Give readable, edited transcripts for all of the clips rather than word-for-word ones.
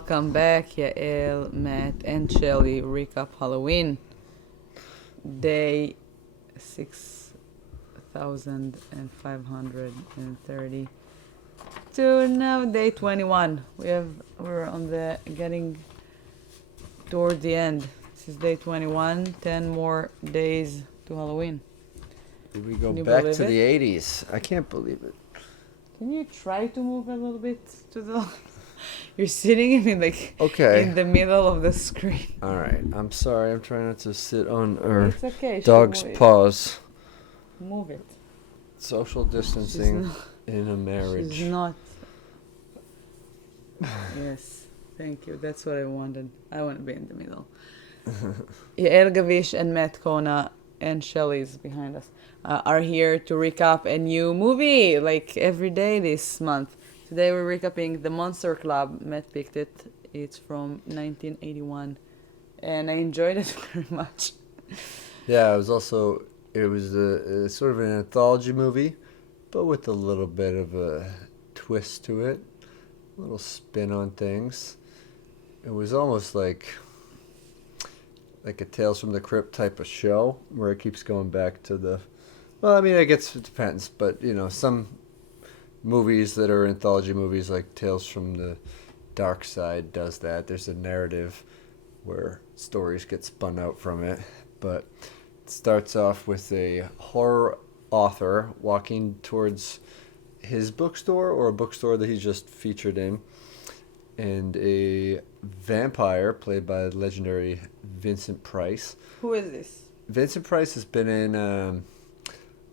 welcome back, Yael, Matt, and Shelly. Recap Halloween. Day 6,530 to now day 21. We're on the getting toward the end. This is day 21. 10 more days to Halloween. Did we go Can you back believe to it? the 80s? I can't believe it. Can you try to move a little bit to the? You're sitting in Okay. in the middle of the screen. All right. I'm sorry. I'm trying not to sit on our It's okay. dog's paws. Move it. Social distancing in a marriage. She's not. Yes, thank you. That's what I wanted. I want to be in the middle. Yael, Gavish, and Matt, Kona, and Shelly's behind us are here to recap a new movie, like every day this month. Today we're recapping The Monster Club. Matt picked it. It's from 1981, and I enjoyed it very much. Yeah, it was a sort of an anthology movie, but with a little bit of a twist to it, a little spin on things. It was almost like a Tales from the Crypt type of show, where it keeps going back to the... Well, I mean, I guess it depends, but, some movies that are anthology movies, like Tales from the Dark Side does that. There's a narrative where stories get spun out from it, but it starts off with a horror author walking towards his bookstore, or a bookstore that he's just featured in, and a vampire played by legendary Vincent Price. Who is this? Vincent Price has been in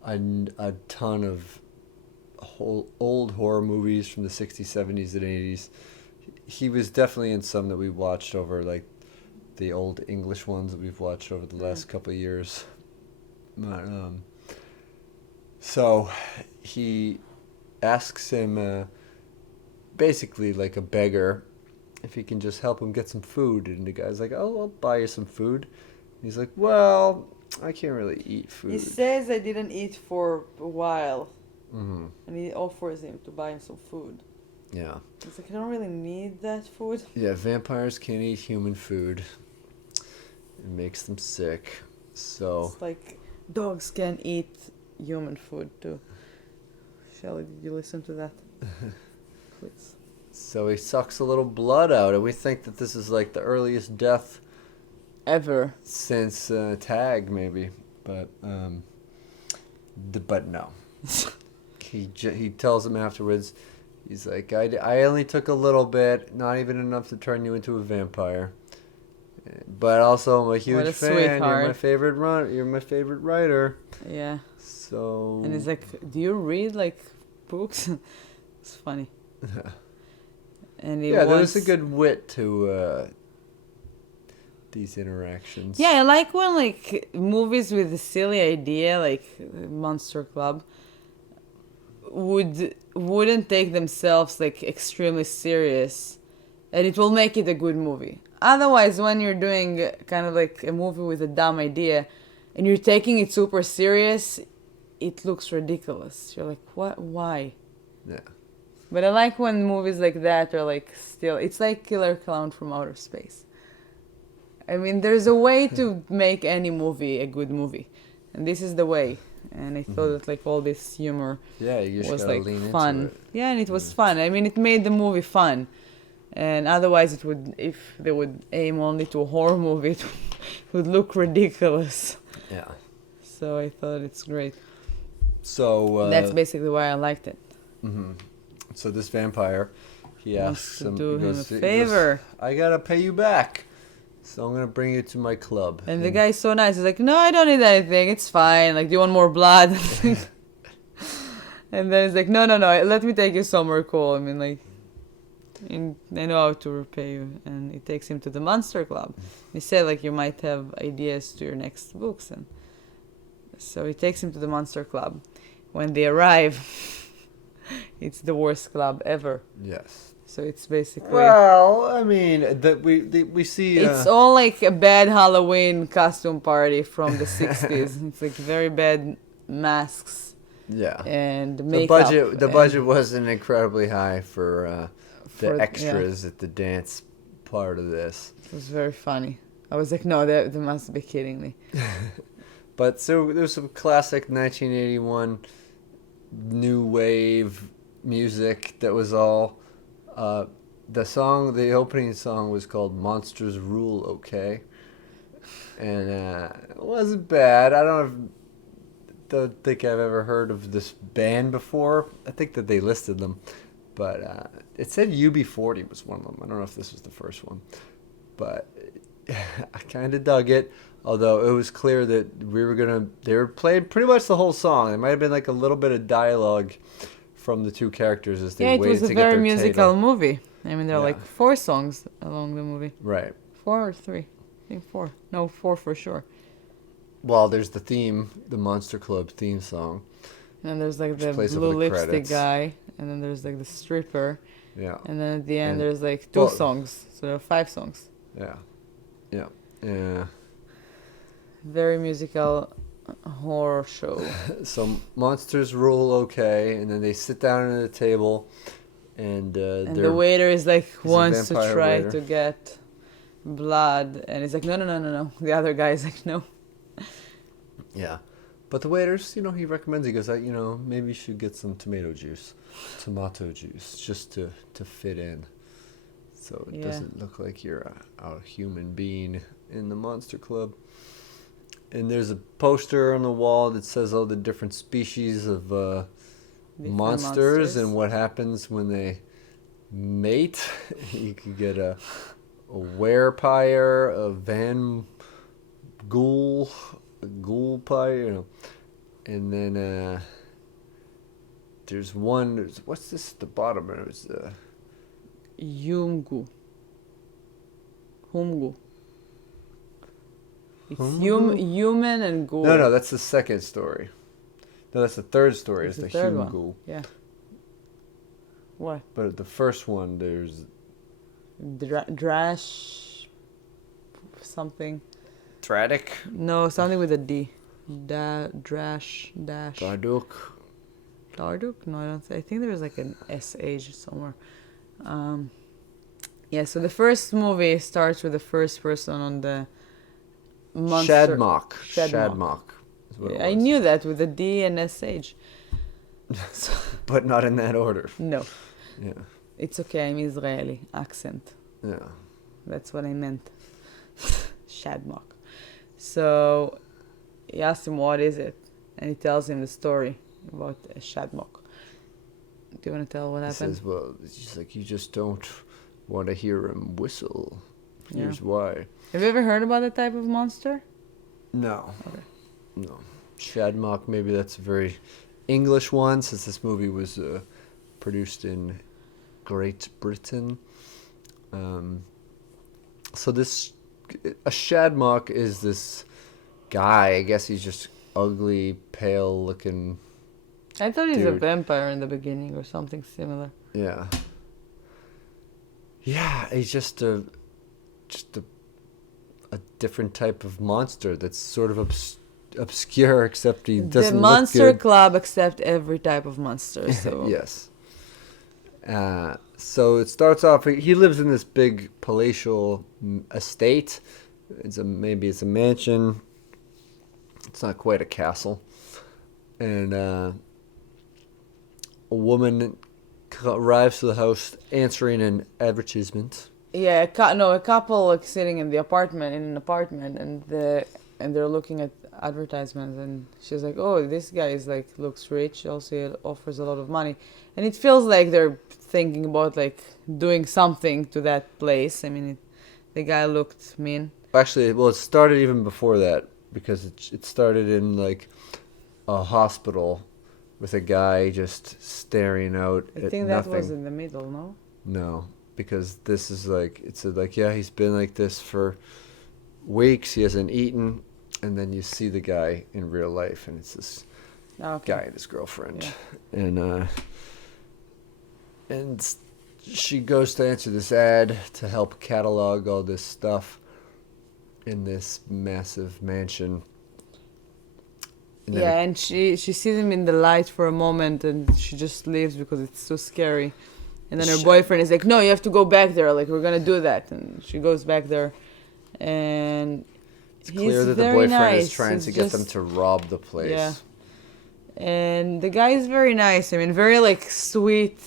a ton of old horror movies from the 60s, 70s, and 80s. He was definitely in some that we watched over, like the old English ones that we've watched over the last couple of years. So he asks him, basically like a beggar, if he can just help him get some food. And the guy's like, "Oh, I'll buy you some food." And he's like, "Well, I can't really eat food." He says I didn't eat for a while. Mm-hmm. And he offers him to buy him some food. Yeah. He's like, I don't really need that food. Yeah, vampires can't eat human food. It makes them sick. So... It's like dogs can eat human food too. Shelly, did you listen to that? Please. So he sucks a little blood out, and we think that this is like the earliest death Ever. since Tag, maybe. But no. He tells him afterwards, he's like, I only took a little bit, not even enough to turn you into a vampire. But also, I'm a huge fan. Sweetheart. You're my favorite writer. Yeah. So. And he's like, do you read like books? It's funny. And there was a good wit to these interactions. Yeah, I like when like movies with a silly idea, like Monster Club, wouldn't take themselves like extremely serious, and it will make it a good movie. Otherwise, when you're doing kind of like a movie with a dumb idea and you're taking it super serious, it looks ridiculous. You're like, what? Why? Yeah. But I like when movies like that are like still... It's like Killer Clown from Outer Space. I mean, there's a way to make any movie a good movie. And this is the way. And I thought that like all this humor you just was gotta like lean fun. into it. Yeah, and it was fun. I mean, it made the movie fun. And otherwise, it would, if they would aim only to a horror movie, it would look ridiculous. Yeah. So I thought it's great. So That's basically why I liked it. Mm-hmm. So this vampire, he asks him, do he him goes, a favor. I gotta pay you back, so I'm gonna bring you to my club. And the guy's so nice. He's like, no, I don't need anything. It's fine. Like, do you want more blood? And then he's like, no. Let me take you somewhere cool. I mean, like, I know how to repay you. And he takes him to the Monster Club. He said, like, you might have ideas to your next books. And so he takes him to the Monster Club. When they arrive, it's the worst club ever. Yes. So it's basically... Well, I mean, we see... It's all like a bad Halloween costume party from the 60s. It's like very bad masks. Yeah. And makeup. The budget wasn't incredibly high for the extras at the dance part of this. It was very funny. I was like, no, they must be kidding me. But so there's some classic 1981 new wave music that was all. The opening song was called "Monsters Rule Okay," and it wasn't bad. Don't think I've ever heard of this band before. I think that they listed them, but it said UB40 was one of them. I don't know if this was the first one, but I kind of dug it. Although it was clear that they were playing pretty much the whole song. There might have been like a little bit of dialogue from the two characters as they waited to get their it was a very musical movie. I mean, there are Yeah. like 4 songs along the movie. Right. 4 or 3? I think 4. No, 4 for sure. Well, there's the theme, the Monster Club theme song. And then there's like the plays blue over the lipstick credits. guy. And then there's like the stripper. Yeah. And then at the end And- there's like 2 well- songs. So there are 5 songs. Yeah. Yeah. Yeah. Very musical horror show. So monsters rule okay, and then they sit down at a table, and And they're the waiter is like a wants to vampire try waiter. to get blood. And he's like, no. The other guy is like, no. yeah. But the waiters, he recommends. He goes, maybe you should get some tomato juice, just to fit in, so it Yeah. doesn't look like you're a human being in the Monster Club. And there's a poster on the wall that says all the different species of Different monsters and what happens when they mate. You could get a werepire, a ghoul pyre, and then there's one. What's this at the bottom? It was Humgu. It's Humgu? human and ghoul. no, that's the second story. No, that's the third story. It's It's the the third human one. ghoul. Yeah. What? But the first one, there's Drash something. Tradic, No, something with a D. Drash dash. Darduk. Darduk? No, I don't think. I think there was like an SH somewhere. Yeah, so the first movie starts with the first person on the monster. Shadmock. Shadmock. Is what it I was. knew that with a D and SH. So, But not in that order. no, Yeah. it's okay. I'm Israeli accent. Yeah. That's what I meant. Shadmock. So he asks him what is it, and he tells him the story about a Shadmock. Do you want to tell what He happened? says, well, it's just like, you just don't want to hear him whistle. Yeah. Here's why. Have you ever heard about that type of monster? No. Okay. No. Shadmock, maybe that's a very English one, since this movie was produced in Great Britain. So a Shadmock is this guy, I guess he's just ugly, pale looking. I thought he's a Dude. vampire in the beginning or something similar. Yeah. Yeah, he's just a different type of monster that's sort of obscure, except he doesn't The Monster look good. Club accept every type of monster. So Yes. So it starts off. He lives in this big palatial estate. Maybe it's a mansion. It's not quite a castle. And a woman arrives to the house answering an advertisement. yeah, a couple like sitting in an apartment, and they're looking at advertisements, and she's like, "Oh, this guy is like looks rich. Also, he offers a lot of money," and it feels like they're thinking about like doing something to that place. I mean, the guy looked mean. Actually, well, it started even before that, because it started in like a hospital with a guy just staring out I at think nothing. that was in the middle, no? No, because this is like, yeah, he's been like this for weeks. He hasn't eaten, and then you see the guy in real life, and it's this Okay. guy and his girlfriend, and she goes to answer this ad to help catalog all this stuff in this massive mansion. And then Yeah, and she sees him in the light for a moment, and she just leaves because it's too scary. And then her boyfriend is like, no, you have to go back there. Like, we're going to do that. And she goes back there. And it's clear that the boyfriend is trying to get them to rob the place. Yeah. And the guy is very nice. I mean, very, like, sweet.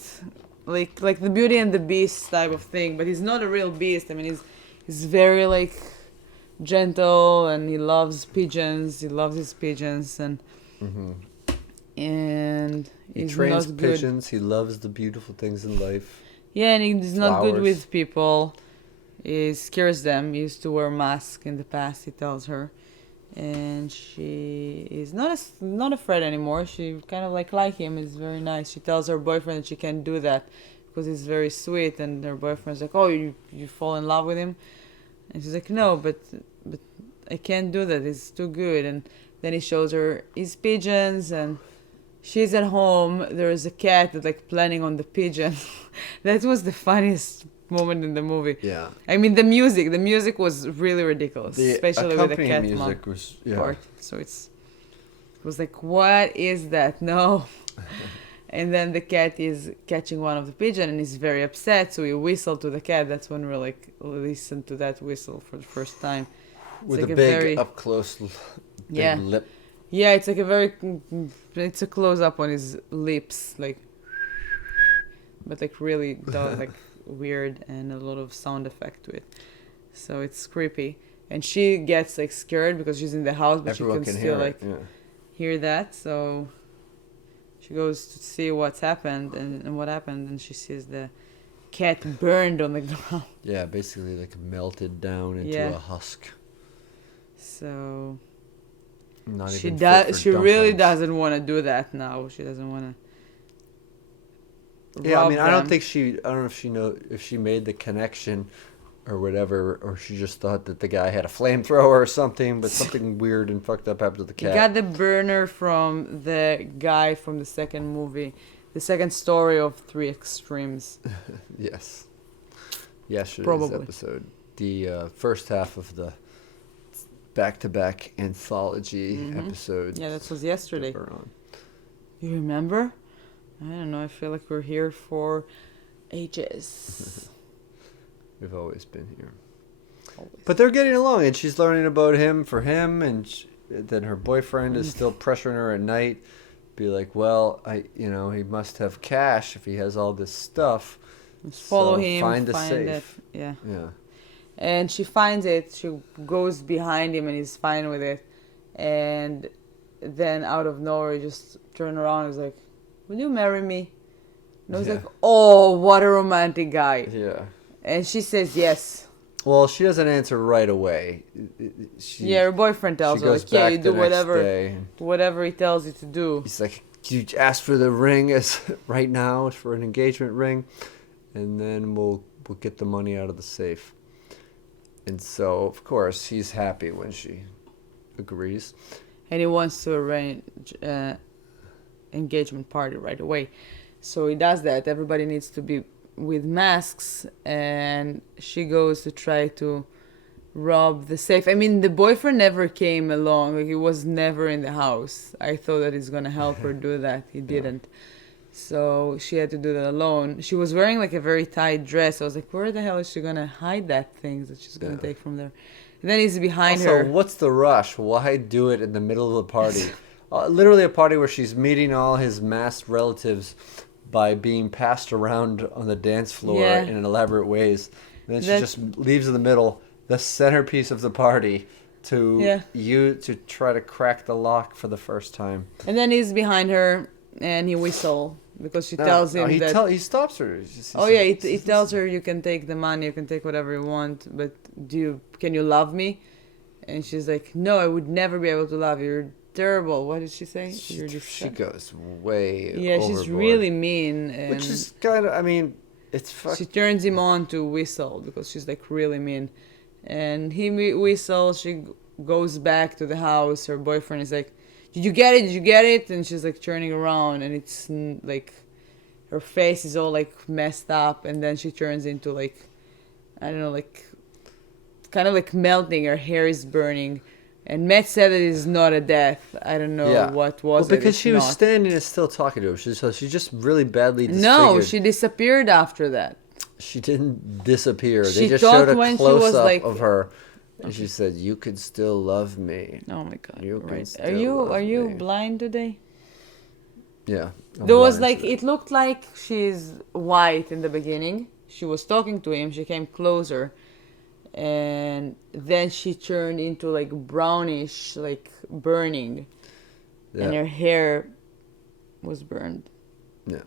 Like the Beauty and the Beast type of thing. But he's not a real beast. I mean, he's very, like, gentle. And he loves pigeons. He loves his pigeons. And... Mm-hmm. And he trains pigeons. He loves the beautiful things in life. Yeah, and he's not good with people. He scares them. He used to wear a mask in the past, he tells her. And she is not afraid anymore. She kind of like him. It's very nice. She tells her boyfriend that she can't do that because he's very sweet. And her boyfriend's like, oh, you fall in love with him? And she's like, no, but I can't do that. It's too good. And then he shows her his pigeons and... She's at home. There is a cat that's like planning on the pigeon. That was the funniest moment in the movie. Yeah. I mean, the music was really ridiculous, especially with the cat music was, part. So it was like, what is that? No. And then the cat is catching one of the pigeon and he's very upset. So we whistle to the cat. That's when we like listen to that whistle for the first time. With like a big up close lip. Yeah, it's like it's a close up on his lips, like, but like really like weird and a lot of sound effect to it. So it's creepy. And she gets like scared because she's in the house, but everyone she can still hear that. So she goes to see what's happened and what happened, and she sees the cat burned on the ground. Yeah, basically like melted down into a husk. So... Not she really doesn't want to do that now. She doesn't want to. Yeah, I mean, I don't know if she made the connection or whatever, or she just thought that the guy had a flamethrower or something, but something weird and fucked up happened to the cat. He got the burner from the guy from the second movie, the second story of Three Extremes. Yes. Yesterday's Probably. episode. The first half of the back-to-back anthology episodes. Yeah, that was yesterday. You remember? I don't know. I feel like we're here for ages. We've always been here. But they're getting along, and she's learning about him for him, and then her boyfriend is still pressuring her at night. Be like, well, he must have cash if he has all this stuff. Let's follow him, find the safe. It. Yeah. Yeah. And she finds it. She goes behind him, and he's fine with it. And then out of nowhere, he just turned around and was like, will you marry me? And I was like, oh, what a romantic guy. Yeah. And she says yes. Well, she doesn't answer right away. Her boyfriend tells her, like, you do whatever he tells you to do. He's like, you ask for the ring right now for an engagement ring, and then we'll get the money out of the safe. And so, of course, he's happy when she agrees. And he wants to arrange an engagement party right away. So he does that. Everybody needs to be with masks. And she goes to try to rob the safe. I mean, the boyfriend never came along. Like, he was never in the house. I thought that he's going to help her do that. He didn't. So she had to do that alone. She was wearing like a very tight dress. I was like, where the hell is she going to hide that thing that she's going to take from there? And then he's behind her. So what's the rush? Why do it in the middle of the party? Literally a party where she's meeting all his masked relatives by being passed around on the dance floor in elaborate ways. And then she just leaves in the middle, the centerpiece of the party, to try to crack the lock for the first time. And then he's behind her. And he whistle because she tells him that... he stops her. He tells her, you can take the money, you can take whatever you want, but can you love me? And she's like, no, I would never be able to love you. You're terrible. What did she say? She goes way overboard. She's really mean. And which is kind of, I mean, it's she turns him on to whistle because she's like really mean. And he whistles, she goes back to the house. Her boyfriend is like, did you get it? Did you get it? And she's like turning around, and it's like her face is all like messed up, and then she turns into like, I don't know, like kind of like melting. Her hair is burning, And Matt said it is not a death. I don't know what was it. Because It's she was not. standing and still talking to him. She just really badly disfigured. No, she disappeared after that. She didn't disappear. She They just thought showed a when she close was up like- of her, and she said, "You could still love me." Oh my god! You can Right? still Are you love me. blind today? Yeah. I'm There was blind like today. it looked like she's white in the beginning. She was talking to him. She came closer, and then she turned into like brownish, like burning, and her hair was burned. Yeah.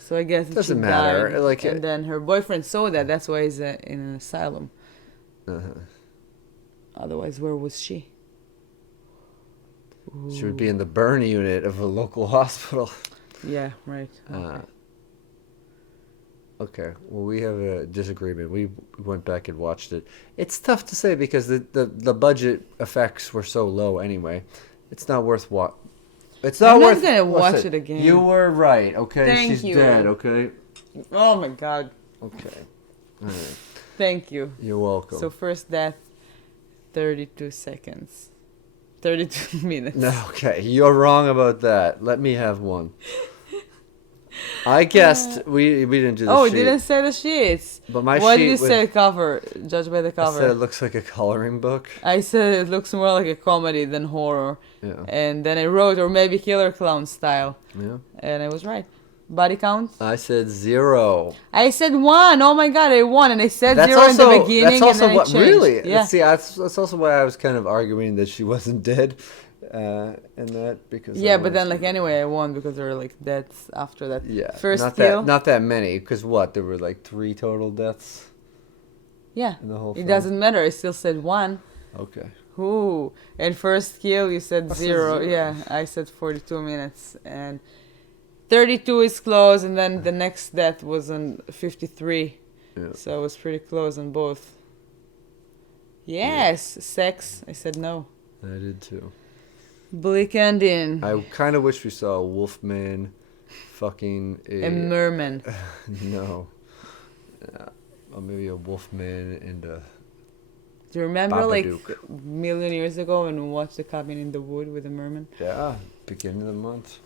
So I guess Doesn't she matter, died, like, and then her boyfriend saw that. That's why he's in an asylum. Otherwise, where was she? She would be in the burn unit of a local hospital. Yeah, right. Okay. Okay, well, we have a disagreement. We went back and watched it. It's tough to say because the budget effects were so low anyway. It's not worth what. It's not I'm not worth. gonna watch listen, it again. You were right. Okay, Thank she's you. dead. Okay. Oh my god. Okay. All right. Thank you. You're welcome. So first death, 32 seconds. 32 minutes. No, okay, you're wrong about that. Let me have one. I guessed we didn't do the Oh, sheet. didn't say the sheets. But my What sheet did you was- say cover? Judge by the I cover. said it looks like a coloring book. I said it looks more like a comedy than horror. Yeah. And then I wrote, or maybe Killer Clown style. Yeah. And I was right. Body count? I said 0. I said 1. Oh my god, I won. And I said That's 0 in the also beginning. that's also and then what I changed. really. Yeah. See, that's also why I was kind of arguing that she wasn't dead, and that because Yeah, I but then was- like anyway, I won because there were like deaths after that. yeah, First not kill. not that many because what there were like 3 total deaths Yeah. in the whole. It film. doesn't matter. I still said 1. Okay. Ooh. And first kill, you said I said 0. 0. Yeah, I said 42 minutes. And 32 is close, and then the next death was on 53. Yeah. So it was pretty close on both. Yes, sex. I said no. I did too. Bleak ending. I kind of wish we saw a wolfman, fucking A merman. no, or maybe a wolfman and a. Do you remember like Babadook. a million years ago when we watched The Cabin in the Wood with the merman? Yeah, beginning of the month.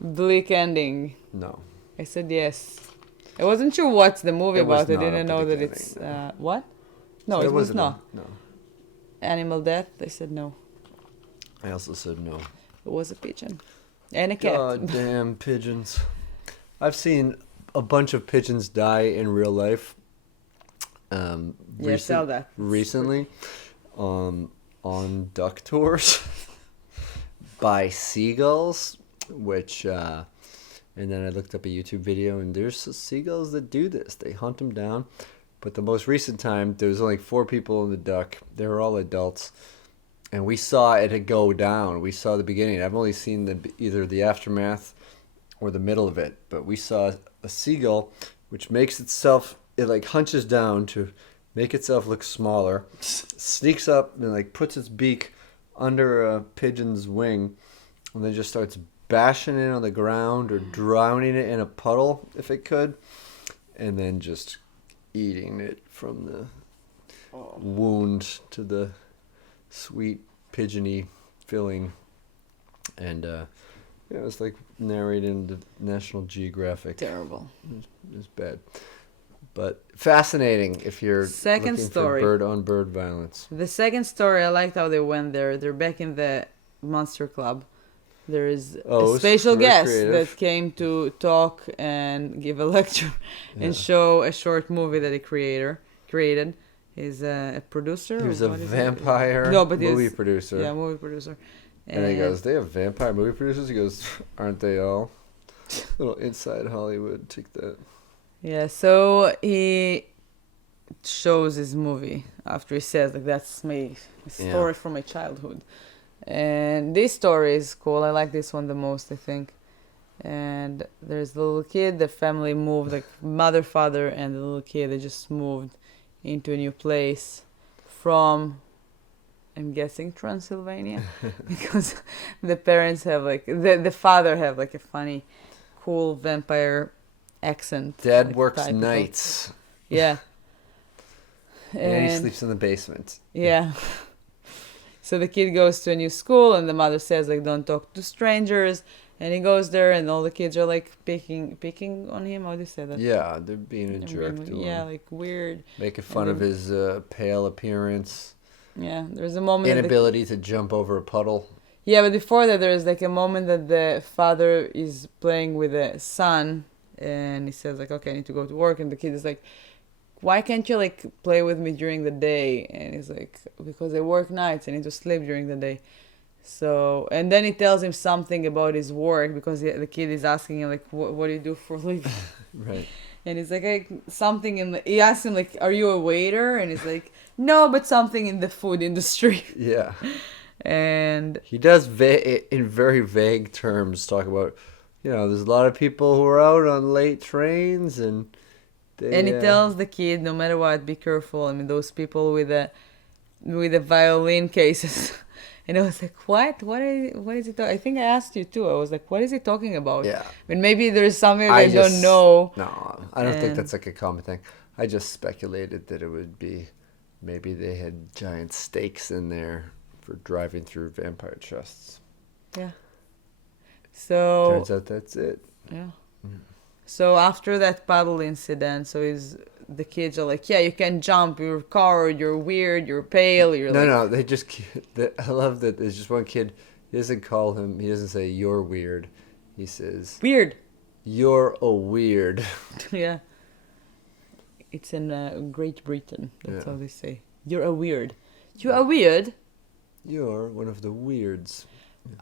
Bleak ending. No. I said yes. I wasn't sure what's the movie It was about. I not didn't at the know that beginning, it's no. what? No, So it was wasn't not. No. Animal death. I said no. I also said no. It was a pigeon and a cat. God damn pigeons. I've seen a bunch of pigeons die in real life. Yeah, tell that. Recently, on duck tours by seagulls, which, and then I looked up a YouTube video, and there's seagulls that do this. They hunt them down. But the most recent time, there was only 4 people in the duck. They were all adults. And we saw it go down. We saw the beginning. I've only seen either the aftermath or the middle of it. But we saw a seagull, which makes itself, it like hunches down to make itself look smaller, sneaks up and like puts its beak under a pigeon's wing, and then just starts bashing it on the ground or drowning it in a puddle if it could, and then just eating it from the wound to the sweet pigeony filling. And it was like narrated in the National Geographic. Terrible. It was bad, but fascinating if you're Second looking story. for bird-on-bird violence. The second story, I liked how they went there. They're back in the Monster Club. There is Oh, a special very guest creative. that came to talk and give a lecture Yeah. and show a short movie that he created. He's a producer. He or was a what is it? vampire No, but movie he's- producer. Yeah, movie producer. And he goes, they have vampire movie producers? He goes, aren't they all? Little inside Hollywood, take that. Yeah, so he shows his movie after he says, like, that's my story from my childhood. And this story is cool. I like this one the most, I think. And there's the little kid, the family moved, like mother, father, and the little kid, they just moved into a new place from, I'm guessing, Transylvania. Because the parents have, like, the father have, like, a funny, cool vampire accent. Dad like, works type of- nights. Yeah. And he sleeps in the basement. Yeah. So the kid goes to a new school, and the mother says like, "Don't talk to strangers." And he goes there, and all the kids are like picking on him. How do you say that? Yeah, they're being a jerk to Yeah, him. like weird. Making fun And of his pale appearance. Yeah, there's a moment. Inability to jump over a puddle. Yeah, but before that, there's like a moment that the father is playing with the son, and he says like, "Okay, I need to go to work," and the kid is like, "Why can't you like play with me during the day?" And he's like, "Because I work nights. I need to sleep during the day." So, and then he tells him something about his work because the kid is asking him like, "What do you do for a living?" Right. And he's like something in the. He asks him like, "Are you a waiter?" And he's like, "No, but something in the food industry." Yeah. And he does in very vague terms talk about, there's a lot of people who are out on late trains and he tells the kid, no matter what, be careful. I mean, those people with the violin cases. And I was like, what is he talking? I think I asked you too. I was like, what is he talking about? Yeah. I mean, maybe there's something I don't know. No, I don't think that's like a common thing. I just speculated that it would be, maybe they had giant stakes in there for driving through vampire chests. Yeah. So turns out that's it. Yeah. Mm. So after that paddle incident, the kids are like, "Yeah, you can jump. You're a coward. You're weird. You're pale. You're no. They just. I love that. There's just one kid. He doesn't call him. He doesn't say you're weird. He says weird. You're a weird. Yeah. It's in Great Britain. That's how they say. You're a weird. You are weird. You're one of the weirds.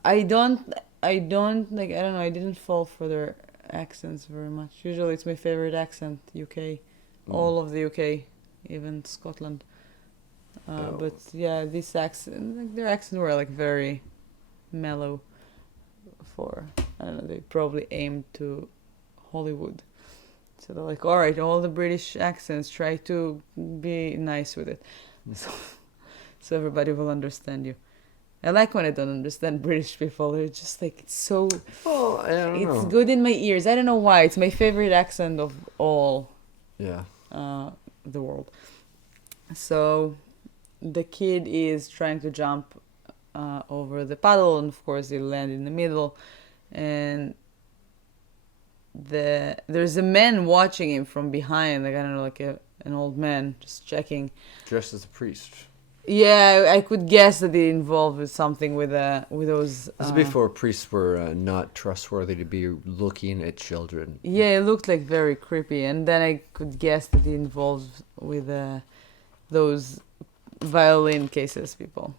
I don't like. I don't know. I didn't fall for their accents very much. Usually, it's my favorite accent. UK, all of the UK, even Scotland. But yeah, this accent, their accents were like very mellow. I don't know. They probably aimed to Hollywood. So they're like, all right, all the British accents, try to be nice with it. So everybody will understand you. I like when I don't understand British people. They're just like, it's so... Well, I don't know. It's good in my ears. I don't know why. It's my favorite accent of all the world. So the kid is trying to jump over the puddle, and of course they land in the middle. And there's a man watching him from behind, like I don't know, like an old man just checking. Dressed as a priest. Yeah, I could guess that it involved with something with those. This is before priests were not trustworthy to be looking at children. Yeah, it looked like very creepy, and then I could guess that it involved with those violin cases people.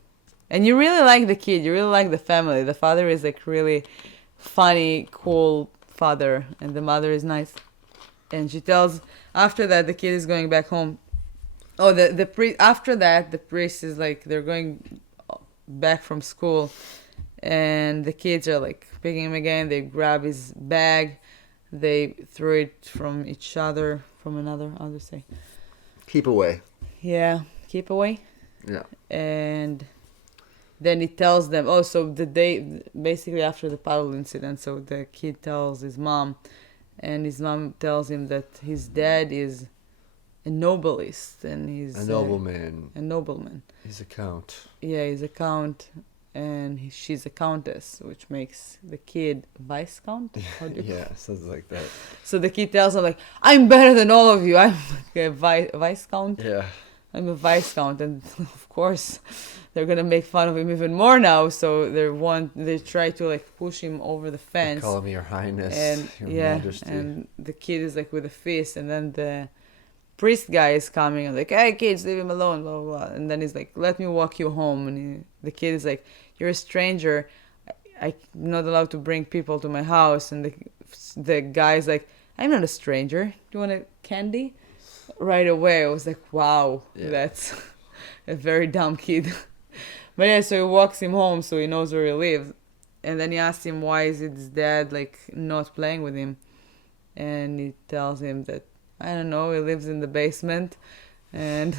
And you really like the kid, you really like the family. The father is like really funny, cool father, and the mother is nice. And she tells after that the kid is going back home. Oh, the priest. After that, the priest is like they're going back from school, and the kids are like picking him again. They grab his bag, they throw it from another. How do you say? Keep away. Yeah, keep away. Yeah. And then he tells them. Oh, so the day basically after the paddle incident. So the kid tells his mom, and his mom tells him that his dad is a nobilist, and he's a nobleman. A nobleman. He's a count. Yeah, he's a count, and she's a countess, which makes the kid vice count. Yeah, something like that. So the kid tells him like, "I'm better than all of you. I'm like a vice count. Yeah. I'm a vice count," and of course, they're gonna make fun of him even more now. So they try to like push him over the fence. They call him Your Highness, and Your Majesty. And the kid is like with a fist, and then the priest guy is coming and like, "Hey kids, leave him alone, blah blah blah." And then he's like, "Let me walk you home." And the kid is like, "You're a stranger. I'm not allowed to bring people to my house." And the guy's like, "I'm not a stranger. Do you want a candy?" Right away, I was like, "Wow, that's a very dumb kid." But yeah, so he walks him home, so he knows where he lives. And then he asks him why is his dad like not playing with him, and he tells him that, I don't know, he lives in the basement and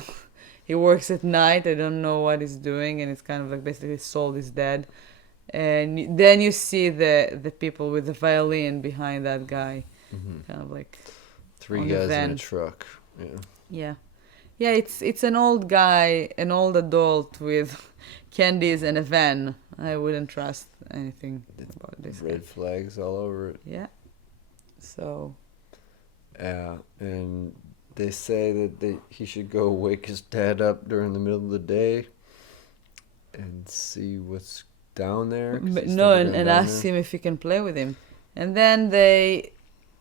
he works at night. I don't know what he's doing, and it's kind of like basically sold his dad. And then you see the people with the violin behind that guy, kind of like three guys in a truck. Yeah. Yeah, it's an old guy, an old adult with candies and a van. I wouldn't trust anything about this guy. Red flags all over it. Yeah. So Yeah, and they say that he should go wake his dad up during the middle of the day and see what's down there. 'Cause he's no, never gone and down ask there. him if he can play with him. And then they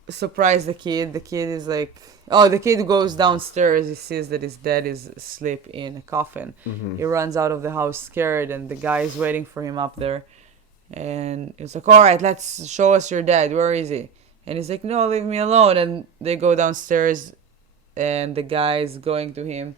surprise the kid. The kid is like, oh, the kid goes downstairs. He sees that his dad is asleep in a coffin. Mhm. He runs out of the house scared, and the guy is waiting for him up there. And he's like, all right, let's show us your dad. Where is he? And he's like, no, leave me alone. And they go downstairs, and the guy is going to him.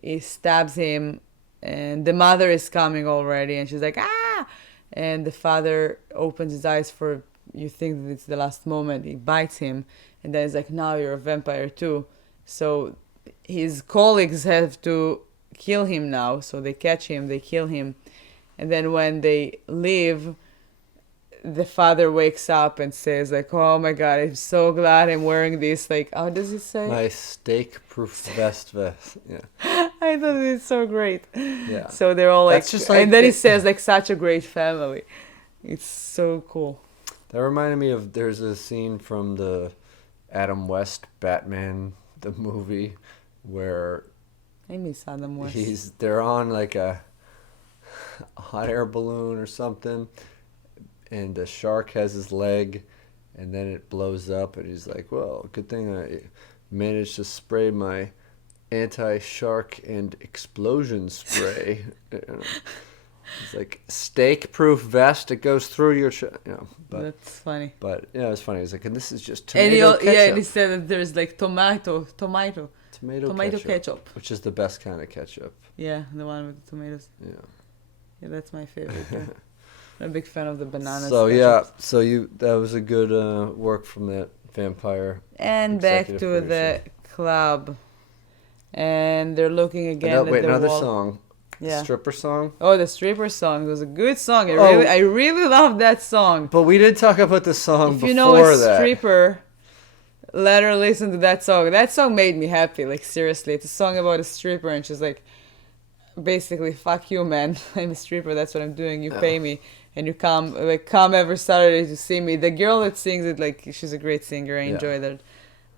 He stabs him, and the mother is coming already, and she's like, ah! And the father opens his eyes for, you think that it's the last moment. He bites him, and then he's like, now you're a vampire too. So his colleagues have to kill him now. So they catch him, they kill him. And then when they leave, the father wakes up and says like, oh my God, I'm so glad I'm wearing this. Like, how does he say? My steak-proof vest. Yeah, I thought it's so great. yeah. So they're all like, That's just like and then he it- says like, such a great family. It's so cool. That reminded me of there's a scene from the Adam West Batman the movie where I miss Adam West. they're on like a hot air balloon or something, and the shark has his leg, and then it blows up, and he's like, well, good thing I managed to spray my anti-shark and explosion spray. You know. It's like steak-proof vest. It goes through your, but That's funny. it's funny. It's like, and this is just And tomato ketchup. yeah, and he said that there's like tomato tomato ketchup. which is the best kind of ketchup. Yeah, the one with the tomatoes. Yeah. Yeah, that's my favorite. Yeah. I'm a big fan of the bananas. So ketchup. yeah, so that was a good work from that vampire. And back to executive the club, and they're looking again No, at wait, the another wall. song. Yeah. Stripper song. Oh, the stripper song was a good song. Oh. I really love that song. But we did talk about the song If before you know a that. stripper, let her listen to that song. That song made me happy. Like seriously, it's a song about a stripper, and she's like, basically, fuck you, man. I'm a stripper. That's what I'm doing. You pay me, and you come every Saturday to see me. The girl that sings it, like, she's a great singer. I enjoy that,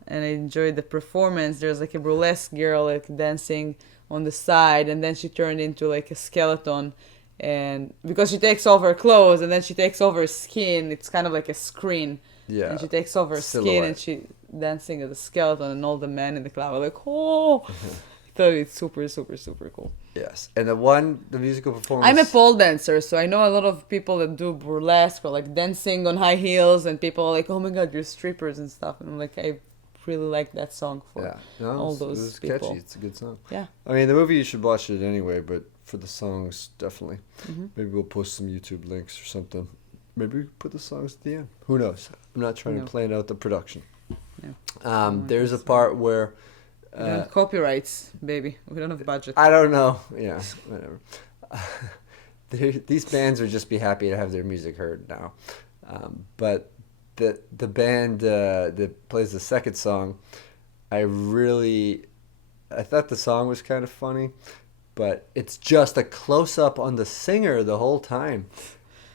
and I enjoyed the performance. There's like a burlesque girl like dancing on the side, and then she turned into like a skeleton, and because she takes off her clothes and then she takes off her skin, it's kind of like a screen. Yeah. And she takes off her skin Silhouette. and she dancing as a skeleton, and all the men in the club are like, oh. I thought it's super, super, super cool. Yes, and the musical performance. I'm a pole dancer, so I know a lot of people that do burlesque or like dancing on high heels, and people are like, oh my God, you're strippers and stuff. And I'm like, I really like that song for all those it was people. catchy. It's a good song. Yeah. I mean, the movie, you should watch it anyway, but for the songs, definitely. Mm-hmm. Maybe we'll post some YouTube links or something. Maybe we put the songs at the end. Who knows? I'm not trying No. to plan out the production. No. There's a part where We don't have copyrights, baby. We don't have budget. I don't know. Yeah, whatever. These bands would just be happy to have their music heard now. But the band that plays the second song, I thought the song was kind of funny, but it's just a close-up on the singer the whole time.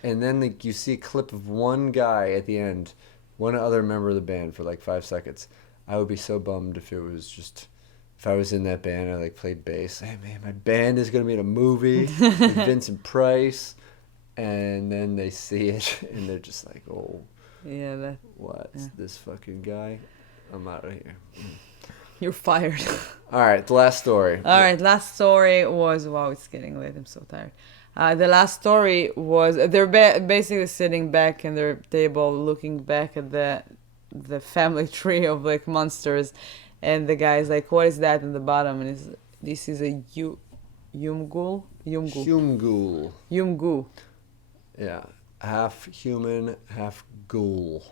And then you see a clip of one guy at the end, one other member of the band for like 5 seconds. I would be so bummed if I was in that band and I like played bass. Hey man, my band is gonna be in a movie with Vincent Price, and then they see it and they're just like, oh, Yeah, what's this fucking guy? I'm out of here. you're fired. All right, the last story. All right, last story was, wow, it's getting late. I'm so tired. The last story was they're basically sitting back in their table, looking back at the family tree of like monsters, and the guy's like, "What is that in the bottom?" And this is a Yumgul. Yumgu. Yeah, half human, half ghoul.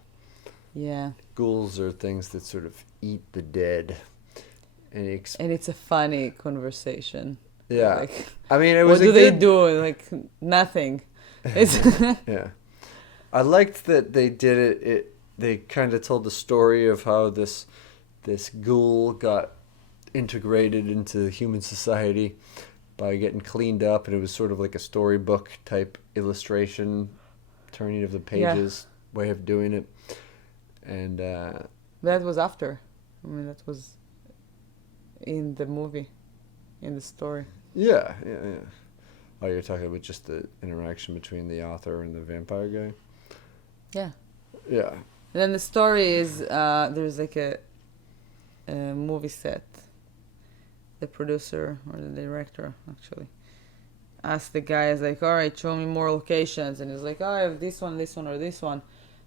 Yeah. Ghouls are things that sort of eat the dead. And it's a funny conversation. yeah, Like, I mean, it was. what do they do? Like nothing. It's Yeah, I liked that they did it. They kind of told the story of how this ghoul got integrated into human society by getting cleaned up, and it was sort of like a storybook type illustration, turning of the pages way of doing it. And That was after. I mean, that was in the movie, in the story. yeah. Oh, you're talking about just the interaction between the author and the vampire guy? Yeah. Yeah. And then the story is there's like a movie set. The producer or the director actually asked the guy, is like, all right, show me more locations. And he's like, oh, I have this one, or this one.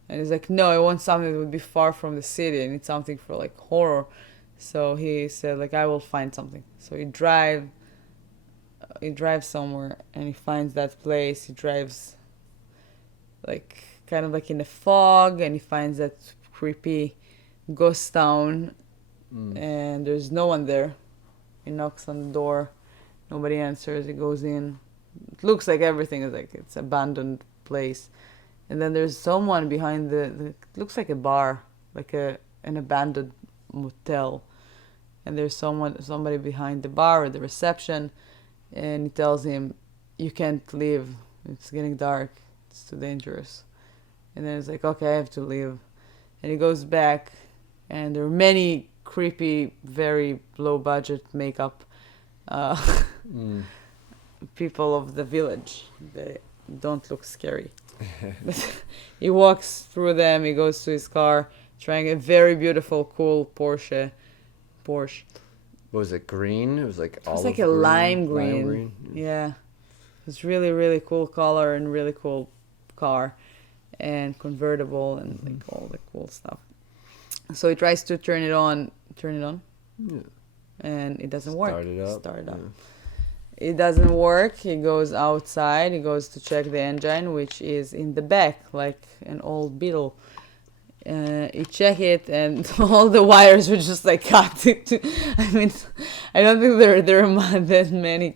And he's like, no, I want something that would be far from the city. I need something for like horror. So he said, like, I will find something. So he drives somewhere and he finds that place. He drives like kind of like in the fog, and he finds that creepy ghost town. And there's no one there. He knocks on the door. Nobody answers. He goes in. It looks like everything is like it's abandoned place. And then there's someone behind it looks like a bar, like an abandoned motel. And there's somebody behind the bar at the reception, and he tells him, you can't leave. It's getting dark. It's too dangerous. And then he's like, okay, I have to leave. And he goes back, and there are many creepy, very low budget makeup people of the village. They don't look scary. He walks through them. He goes to his car, trying a very beautiful, cool Porsche. What was it, green? It was like olive green. It was like a lime green. Yeah. It was really, really cool color and really cool car, and convertible and like all the cool stuff. So he tries to turn it on, Yeah. and it doesn't work. Start it up. It doesn't work. He goes outside. He goes to check the engine, which is in the back, like an old Beetle. He check it, and all the wires were just like cut. I mean, I don't think there are that many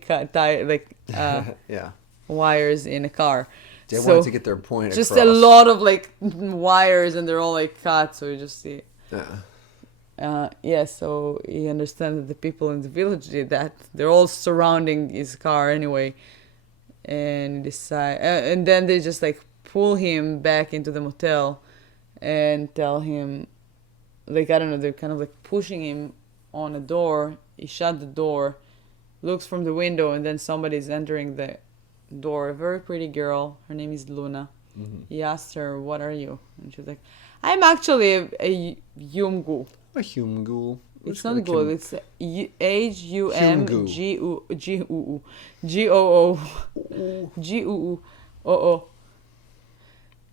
wires in a car. They wanted to get their point just across. a lot of like wires, and they're all like cut. So you just see. So he understands that the people in the village did that. They're all surrounding his car anyway, and decide. And then they just like pull him back into the motel, and tell him, like, I don't know, they're kind of like pushing him on a door. He shut the door, looks from the window, and then somebody's entering the door. A very pretty girl. Her name is Luna. He asked her, what are you? And she's like, I'm actually a Yumgu. A Humghoul. It's not Ghoul. It's H-U-M-G-O-O.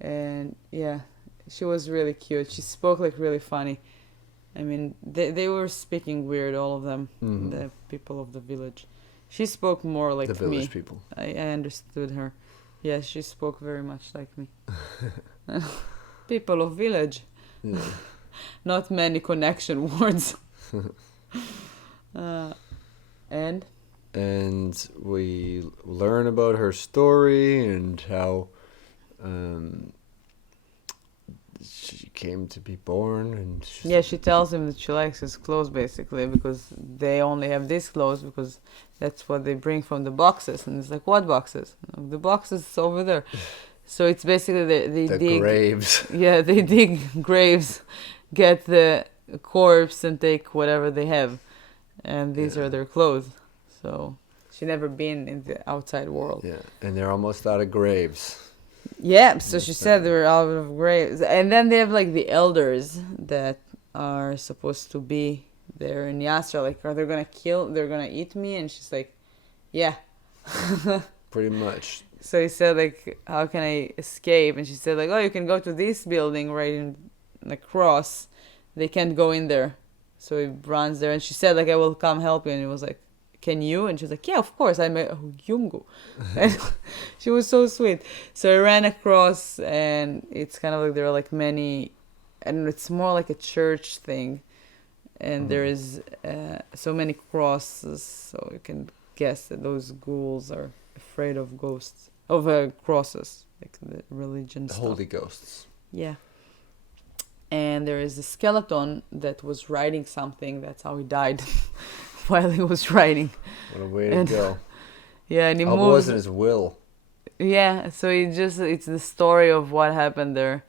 And yeah, she was really cute. She spoke like really funny. I mean, they were speaking weird, all of them, the people of the village. She spoke more like the village people. I understood her. Yeah, she spoke very much like me. People of village. Yeah. Not many connection words. And we learn about her story and how she came to be born. And she tells him that she likes his clothes, basically, because they only have these clothes because that's what they bring from the boxes. And it's like, what boxes? The boxes over there. So it's basically they dig graves. Yeah, they dig graves, get the corpse, and take whatever they have, and these are their clothes. So she never been in the outside world. Yeah, and they're almost out of graves. Yeah, so she said they were out of graves, and then they have like the elders that are supposed to be there in Yasra. Like, are they gonna they're gonna eat me? And she's like, yeah. Pretty much. So he said, like, how can I escape? And she said, like, oh, you can go to this building right in the cross. They can't go in there. So he runs there. And she said, like, I will come help you. And he was like, can you? And she was like, yeah, of course. I'm a Yungu. And she was so sweet. So he ran across, and it's kind of like there are like many, and it's more like a church thing. And there is so many crosses. So you can guess that those ghouls are afraid of ghosts. Of crosses, like the religion stuff. Holy ghosts. Yeah. And there is a skeleton that was writing something. That's how he died. while he was riding. What a way And to go. yeah, and he Hope it moves. wasn't his will. Yeah, so it's the story of what happened there.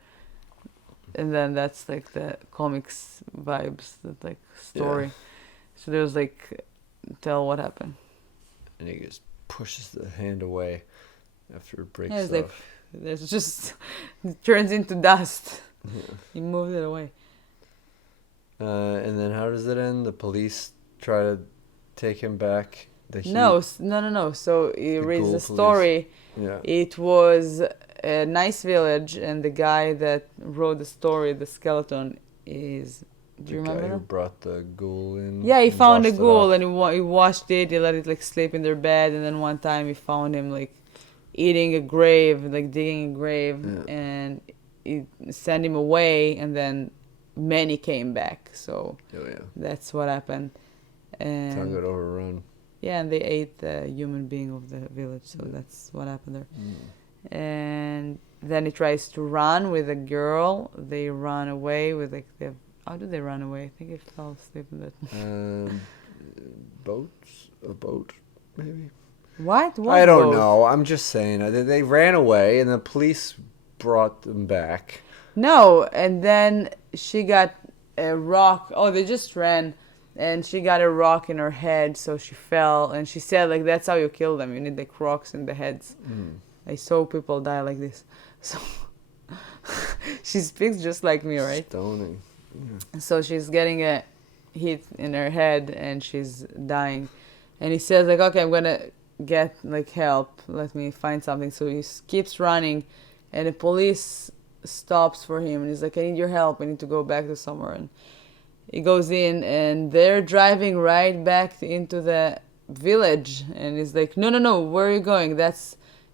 And then that's like the comics vibes, that like story. Yeah. So there's like, tell what happened. And he just pushes the hand away after it breaks Yeah, it's like, off. there's just, it turns into dust. Yeah. He moved it away. And then how does it end? The police try to take him back. No. So he reads Ghoul the police. story. Yeah. It was a nice village, and the guy that wrote the story, the skeleton, is. Do you The remember guy who him? brought the ghoul in. Yeah, he and found a washed it ghoul off. and he washed it. He let it like sleep in their bed, and then one time he found him like eating a grave, like digging a grave, Yeah. and he sent him away, and then many came back. So Oh yeah. that's what happened. Town And got overrun. yeah, and they ate the human being of the village. So that's what happened there. And then he tries to run with a girl. They run away with like they. How do they run away? I think he fell asleep in that. A boat, maybe. What? I don't boat? know. I'm just saying. They ran away, and the police brought them back. No, and then she got a rock. Oh, they just ran, and she got a rock in her head, so she fell. And she said, like, that's how you kill them. You need like rocks in the heads. I saw people die like this. So she speaks just like me, right? Stoning. So she's getting a hit in her head, and she's dying. And he says, like, okay, I'm gonna get like help. Let me find something. So he keeps running, and the police stops for him, and he's like, I need your help. I need to go back to somewhere. And he goes in, and they're driving right back into the village. And he's like, no, where are you going?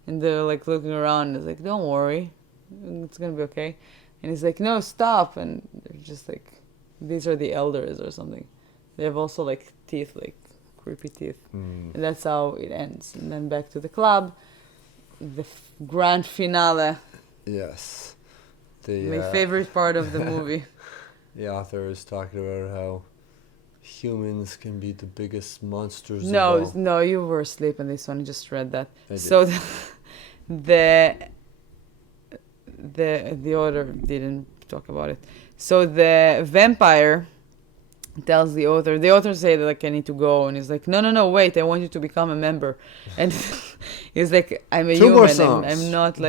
And they're like looking around. He's like, don't worry, it's gonna be okay. And he's like, no, stop. And they're just like, these are the elders or something. They have also like teeth, like creepy teeth. And that's how it ends. And then back to the club, the grand finale. Yes. My favorite part of the movie. The author is talking about how humans can be the biggest monsters of all. No, you were asleep in this one. I just read that. I did. So the author didn't talk about it. So the vampire tells the author say that like I need to go, and he's like, no, wait, I want you to become a member. And he's like, I'm a Two more human. songs. I'm not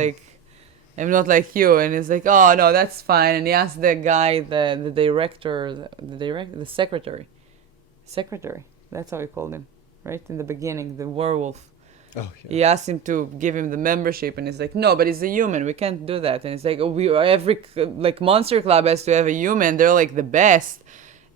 like you. And he's like, oh no, that's fine. And he asked the guy, the director, the secretary. That's how he called him, right in the beginning, the werewolf. Oh, yeah. He asked him to give him the membership, and he's like, no, but he's a human. We can't do that. And it's like, every like monster club has to have a human. They're like the best.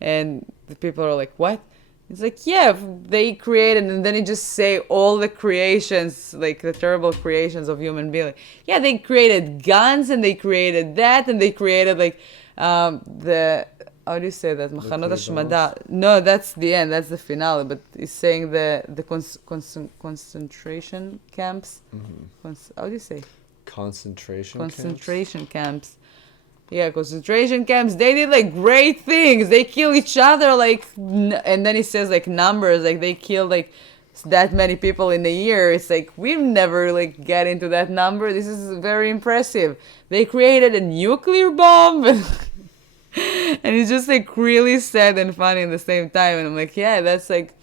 And the people are like, what? It's like, yeah, they created, and then he just say all the creations, like the terrible creations of human being. Yeah, they created guns, and they created that, and they created like the. How do you say that? Machanot Hashmada. No, that's the end. That's the finale. But he's saying the concentration camps. How do you say? Concentration camps. Yeah, concentration camps. They did like great things. They kill each other like, and then he says like numbers. Like they killed like that many people in a year. It's like we've never like get into that number. This is very impressive. They created a nuclear bomb. And it's just like really sad and funny at the same time. And I'm like, yeah, that's like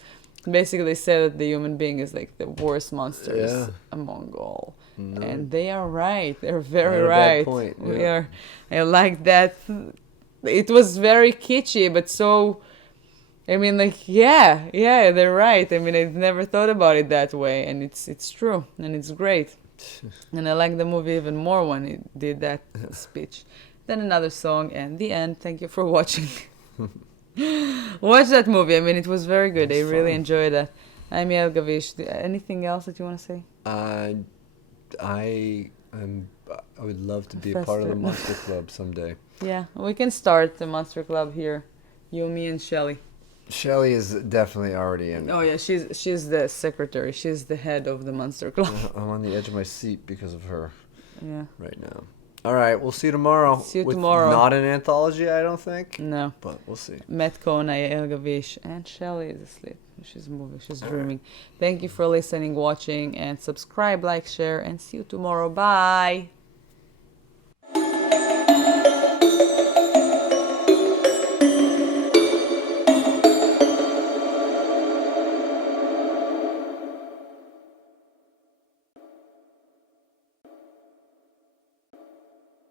basically they said that the human being is like the worst monsters among all. No. And they are right. They're very right. Point. Yeah. We are. I like that. It was very kitschy, but so. I mean, like, yeah, they're right. I mean, I've never thought about it that way, and it's true, and it's great. And I like the movie even more when he did that speech. Then another song, and the end. Thank you for watching. Watch that movie. I mean, it was very good. I really enjoyed it. I'm Yael Gavish. Anything else that you want to say? I would love to be a part of the Monster Club someday. Yeah, we can start the Monster Club here. You, me, and Shelly. Shelly is definitely already in. Oh yeah, she's the secretary. She's the head of the Monster Club. I'm on the edge of my seat because of her. Yeah. Right now. All right, we'll see you tomorrow. See you tomorrow. Not an anthology, I don't think. No. But we'll see. Matt, Kona, Yael Gavish, and Shelly is asleep. She's moving. She's dreaming. Thank you for listening, watching, and subscribe, like, share, and see you tomorrow. Bye.